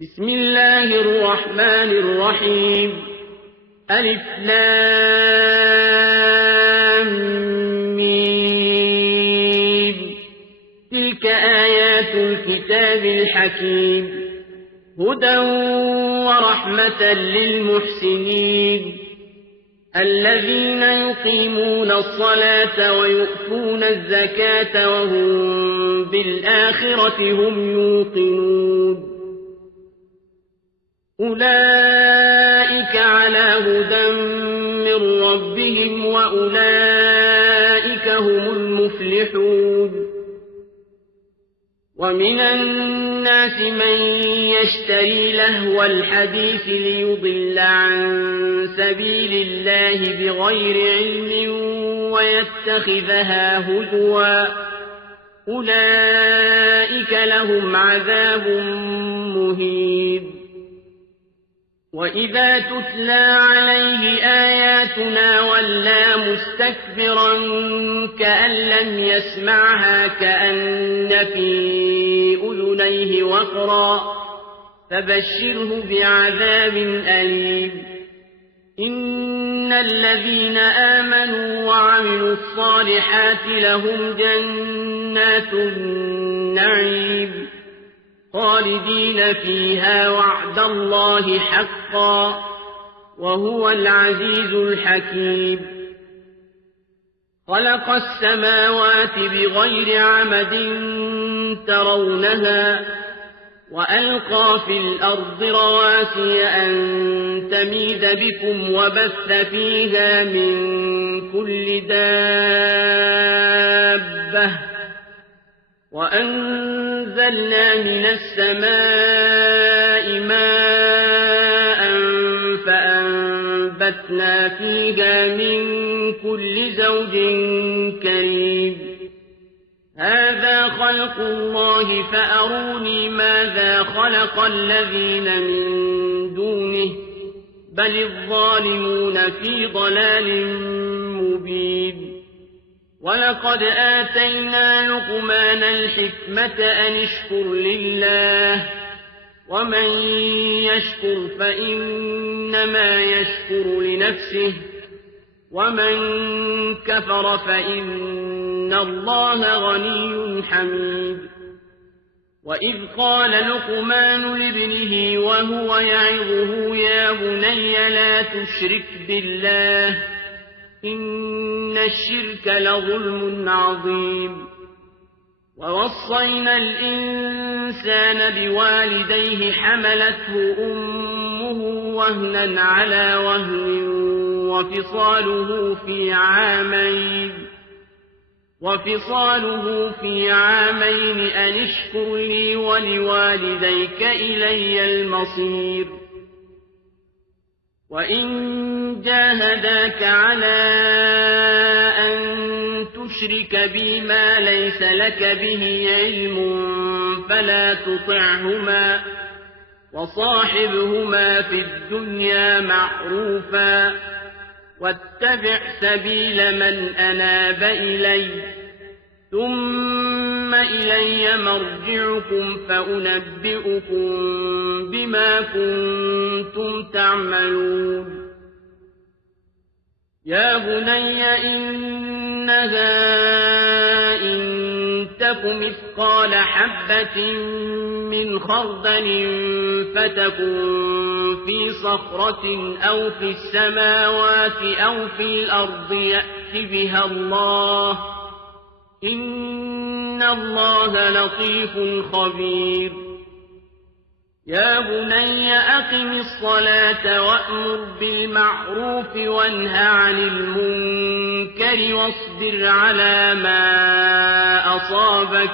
بسم الله الرحمن الرحيم ألف لام ميم تلك آيات الكتاب الحكيم هدى ورحمة للمحسنين الذين يقيمون الصلاة ويؤتون الزكاة وهم بالآخرة هم يوقنون أولئك على هدى من ربهم وأولئك هم المفلحون ومن الناس من يشتري لهو الحديث ليضل عن سبيل الله بغير علم ويتخذها هزوا أولئك لهم عذاب مهين وإذا تتلى عليه آياتنا ولى مستكبرا كأن لم يسمعها كأن في أذنيه وقرا فبشره بعذاب أليم إن الذين آمنوا وعملوا الصالحات لهم جنات النعيم خالدين فيها وعد الله حقا وهو العزيز الحكيم خلق السماوات بغير عمد ترونها وألقى في الأرض رواسي أن تميد بكم وبث فيها من كل دابة وأنزلنا من السماء ماء فأنبتنا فيها من كل زوج كريم هذا خلق الله فأروني ماذا خلق الذين من دونه بل الظالمون في ضلال مبين ولقد آتينا لقمان الحكمة أن اشكر لله ومن يشكر فإنما يشكر لنفسه ومن كفر فإن الله غني حميد وإذ قال لقمان لابنه وهو يعظه يا بني لا تشرك بالله إن الشرك لظلم عظيم ووصينا الإنسان بوالديه حملته أمه وهنا على وهن وفصاله في عامين أن اشكر لي ولوالديك إلي المصير وإن جاهداك على أن تشرك بي ما ليس لك به علم فلا تطعهما وصاحبهما في الدنيا معروفا واتبع سبيل من أناب إلي ثم إلي مرجعكم فأنبئكم بما كنتم تعملون يا بني إنها إن تك مثقال حبة من خردل فتكن في صخرة أو في السماوات أو في الأرض يأت بها الله إن الله لطيف خبير يا بني أقم الصلاة وأمر بالمعروف وانه عن المنكر واصبر على ما أصابك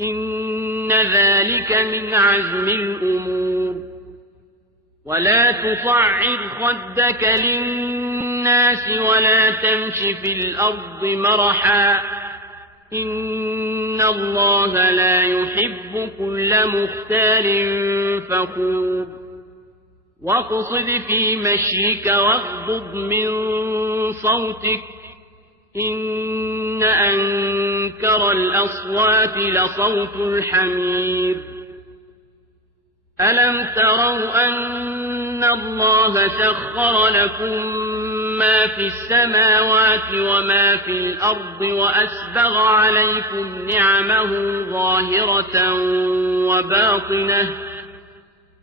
إن ذلك من عزم الأمور ولا تصعر خدك للناس ولا تمش في الأرض مرحا إن الله لا يحب كل مختال فخور واقصد في مشيك واغضض من صوتك إن أنكر الأصوات لصوت الحمير ألم تروا أن الله سخر لكم ما في السماوات وما في الأرض وأسبغ عليكم نعمه ظاهرة وباطنة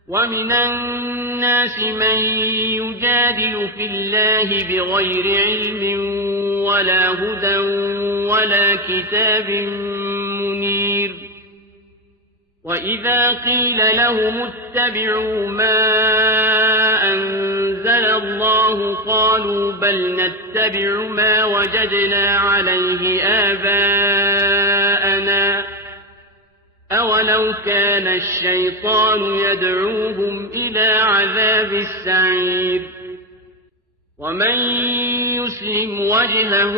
ومن الناس من يجادل في الله بغير علم ولا هدى ولا كتاب منير وإذا قيل لهم اتبعوا ما أنزل الله قالوا بل نتبع ما وجدنا عليه آباءنا أولو كان الشيطان يدعوهم إلى عذاب السعير ومن يسلم وجهه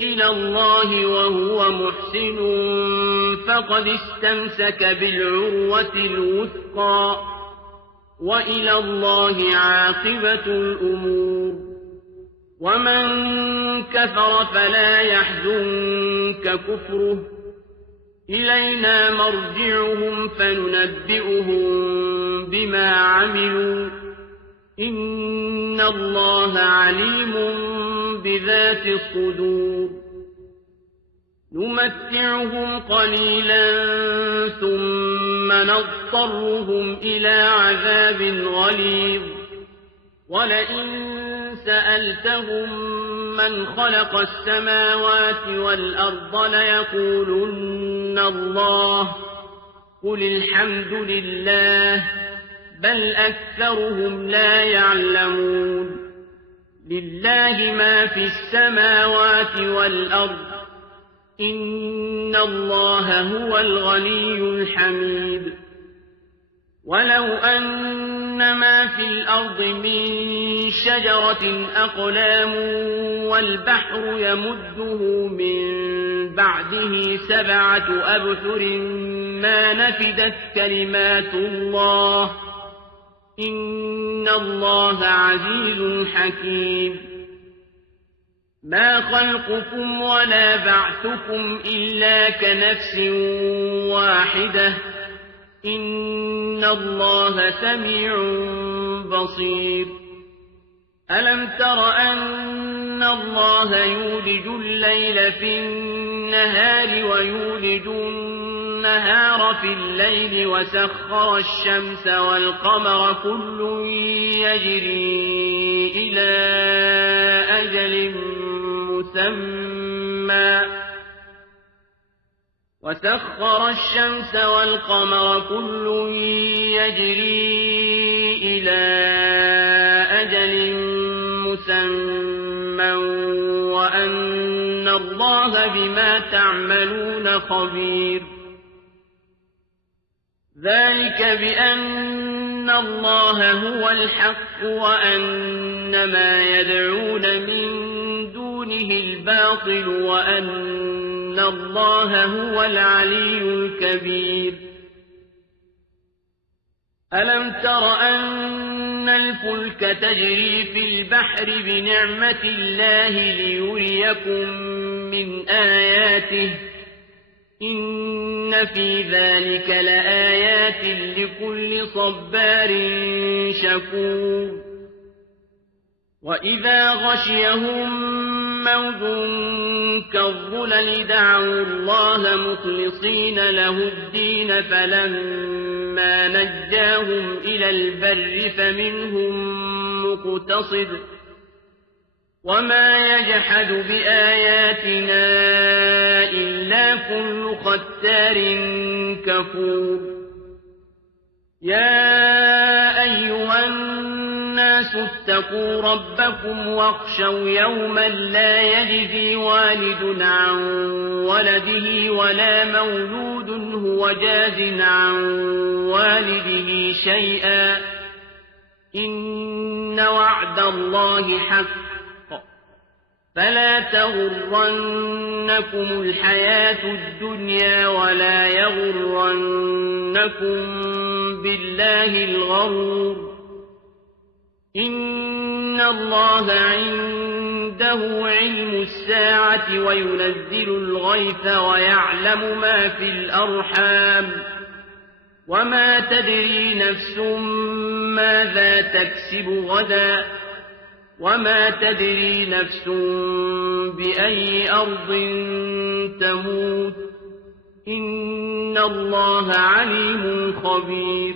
إلى الله وهو محسن فقد استمسك بالعروة الوثقى وإلى الله عاقبة الأمور ومن كفر فلا يحزنك كفره إلينا مرجعهم فننبئهم بما عملوا إن الله عليم بذات الصدور نمتعهم قليلا ثم نضطرهم إلى عذاب غليظ ولئن سألتهم من خلق السماوات والأرض ليقولن الله قل الحمد لله بل أكثرهم لا يعلمون لله ما في السماوات والأرض إن الله هو الغني الحميد ولو أن ما في الأرض من شجرة أقلام والبحر يمده من بعده 7 أبحر ما نفدت كلمات الله إن الله عزيز حكيم ما خلقكم ولا بعثكم إلا كنفس واحدة إن الله سميع بصير ألم تر أن الله يولج الليل في النهار ويولج النهار في الليل وسخر الشمس والقمر كل يجري إلى أجل مسمى وسخر الشمس والقمر كل يجري إلى أجل مسمى وأن الله بما تعملون خبير ذلك بأن الله هو الحق وأن ما يدعون من دونه الباطل وأن الله هو العلي الكبير ألم تر أن الفلك تجري في البحر بنعمة الله ليريكم من آياته إن في ذلك لآيات لكل صبار شكور وإذا غشيهم موج كالظلل دعوا الله مخلصين له الدين فلما نجاهم إلى البر فمنهم مقتصد وما يجحد بآياتنا إلا كل ختار كفور يا أيها الناس اتقوا ربكم واخشوا يوما لا يجزي والد عن ولده ولا مولود هو جاز عن والده شيئا إن وعد الله حق فلا تغرنكم الحياة الدنيا ولا يغرنكم بالله الغرور إن الله عنده علم الساعة وينزل الغيث ويعلم ما في الأرحام وما تدري نفس ماذا تكسب غدا وما تدري نفس بأي أرض تموت إن الله عليم خبير